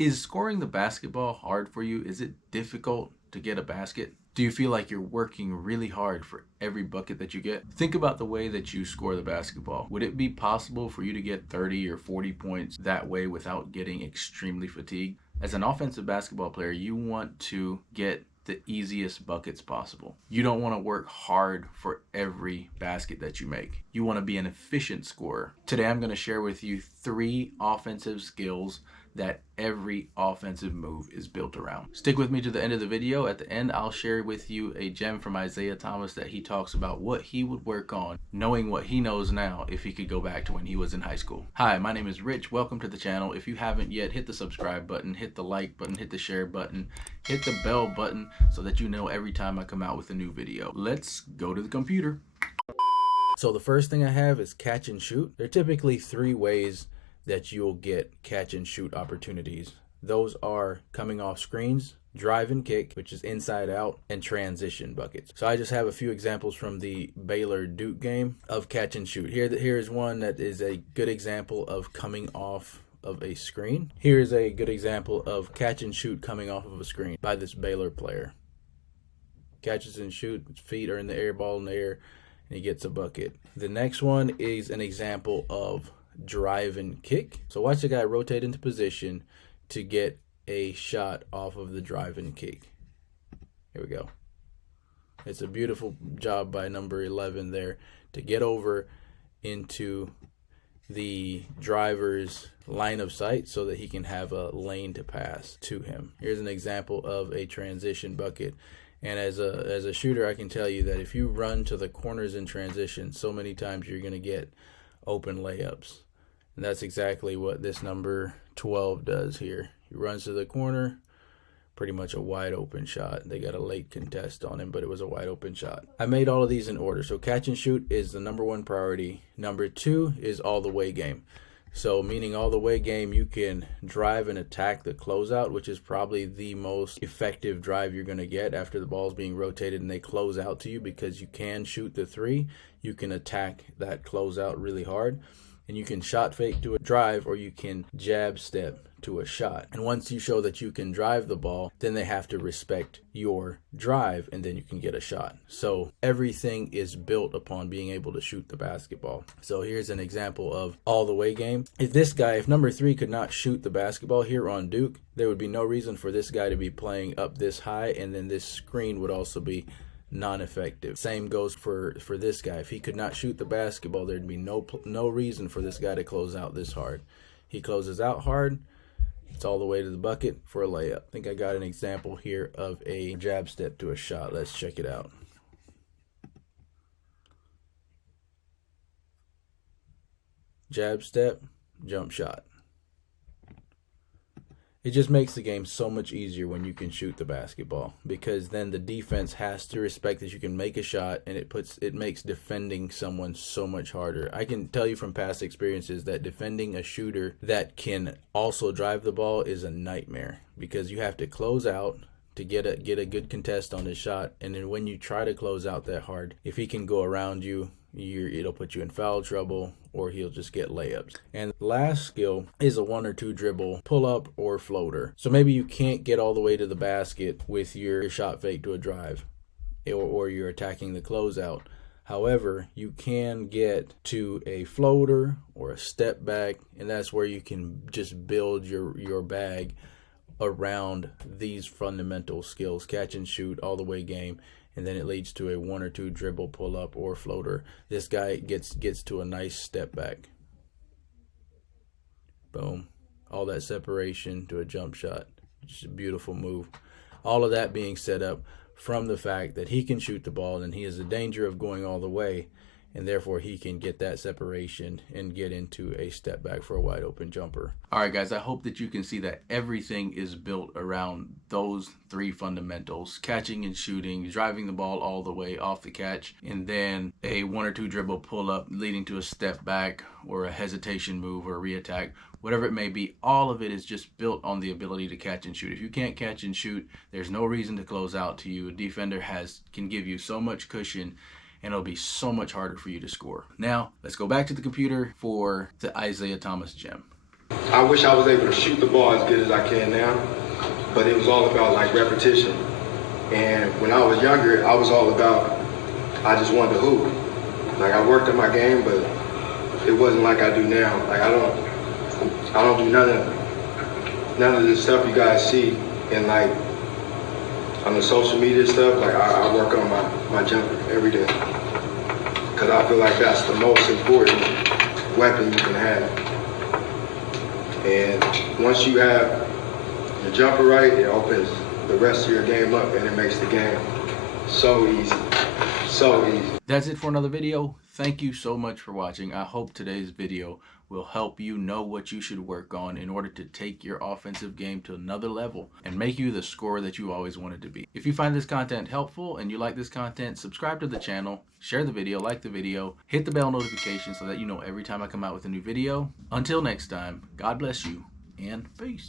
Is scoring the basketball hard for you? Is it difficult to get a basket? Do you feel like you're working really hard for every bucket that you get? Think about the way that you score the basketball. Would it be possible for you to get 30 or 40 points that way without getting extremely fatigued? As an offensive basketball player, you want to get the easiest buckets possible. You don't want to work hard for every basket that you make. You want to be an efficient scorer. Today I'm going to share with you 3 offensive skills that every offensive move is built around. Stick with me to the end of the video. At the end, I'll share with you a gem from Isaiah Thomas that he talks about what he would work on, knowing what he knows now if he could go back to when he was in high school. Hi, my name is Rich. Welcome to the channel. If you haven't yet, hit the subscribe button, hit the like button, hit the share button, hit the bell button so that you know every time I come out with a new video. Let's go to the computer. So the first thing I have is catch and shoot. There are typically 3 ways that you'll get catch and shoot opportunities. Those are coming off screens, drive and kick, which is inside out, and transition buckets. So I just have a few examples from the Baylor Duke game of catch and shoot. Here is one that is a good example of coming off of a screen. Here's a good example of catch and shoot coming off of a screen by this Baylor player. Catches and shoot, his feet are in the air, ball in the air, and he gets a bucket. The next one is an example of drive and kick. So watch the guy rotate into position to get a shot off of the drive and kick. Here we go. It's a beautiful job by number 11 there to get over into the driver's line of sight so that he can have a lane to pass to him. Here's an example of a transition bucket. And as a shooter, I can tell you that if you run to the corners in transition, so many times you're going to get open layups. And that's exactly what this number 12 does here. He runs to the corner, pretty much a wide open shot. They got a late contest on him, but it was a wide open shot. I made all of these in order. So catch and shoot is the number 1 priority. Number 2 is all the way game. So meaning all the way game, you can drive and attack the closeout, which is probably the most effective drive you're going to get after the ball's being rotated and they close out to you, because you can shoot the 3. You can attack that closeout really hard. And you can shot fake to a drive, or you can jab step to a shot. And once you show that you can drive the ball, then they have to respect your drive, and then you can get a shot. So everything is built upon being able to shoot the basketball. So here's an example of all the way game. If number 3 could not shoot the basketball here on Duke, there would be no reason for this guy to be playing up this high, and then this screen would also be non-effective. Same goes for this guy. If he could not shoot the basketball, there'd be no reason for this guy to close out this hard. He closes out hard, it's all the way to the bucket for a layup. I think I got an example here of a jab step to a shot. Let's check it out. Jab step, jump shot. It just makes the game so much easier when you can shoot the basketball, because then the defense has to respect that you can make a shot, and it makes defending someone so much harder. I can tell you from past experiences that defending a shooter that can also drive the ball is a nightmare, because you have to close out to get a good contest on his shot, and then when you try to close out that hard, if he can go around you, it'll put you in foul trouble, or he'll just get layups. And the last skill is a 1 or 2 dribble pull up or floater. So maybe you can't get all the way to the basket with your shot fake to a drive, or you're attacking the closeout. However, you can get to a floater or a step back, and that's where you can just build your bag around these fundamental skills: catch and shoot, all the way game. And then it leads to a 1 or 2 dribble, pull up, or floater. This guy gets to a nice step back. Boom. All that separation to a jump shot. Just a beautiful move. All of that being set up from the fact that he can shoot the ball, and he has a danger of going all the way, and therefore he can get that separation and get into a step back for a wide open jumper. All right, guys, I hope that you can see that everything is built around those 3 fundamentals: catching and shooting, driving the ball all the way off the catch, and then a 1 or 2 dribble pull up leading to a step back or a hesitation move or a re-attack. Whatever it may be, all of it is just built on the ability to catch and shoot. If you can't catch and shoot, there's no reason to close out to you. A defender can give you so much cushion, and it'll be so much harder for you to score. Now, let's go back to the computer for the Isaiah Thomas gem. I wish I was able to shoot the ball as good as I can now, but it was all about like repetition. And when I was younger, I was all about, I just wanted to hoop. Like I worked on my game, but it wasn't like I do now. Like I don't do none of the stuff you guys see in like on the social media stuff. Like I work on my jumper every day. Cause I feel like that's the most important weapon you can have. And once you have your jumper right, it opens the rest of your game up and it makes the game so easy. So easy. That's it for another video. Thank you so much for watching. I hope today's video will help you know what you should work on in order to take your offensive game to another level and make you the scorer that you always wanted to be. If you find this content helpful and you like this content, subscribe to the channel, share the video, like the video, hit the bell notification so that you know every time I come out with a new video. Until next time, God bless you and peace.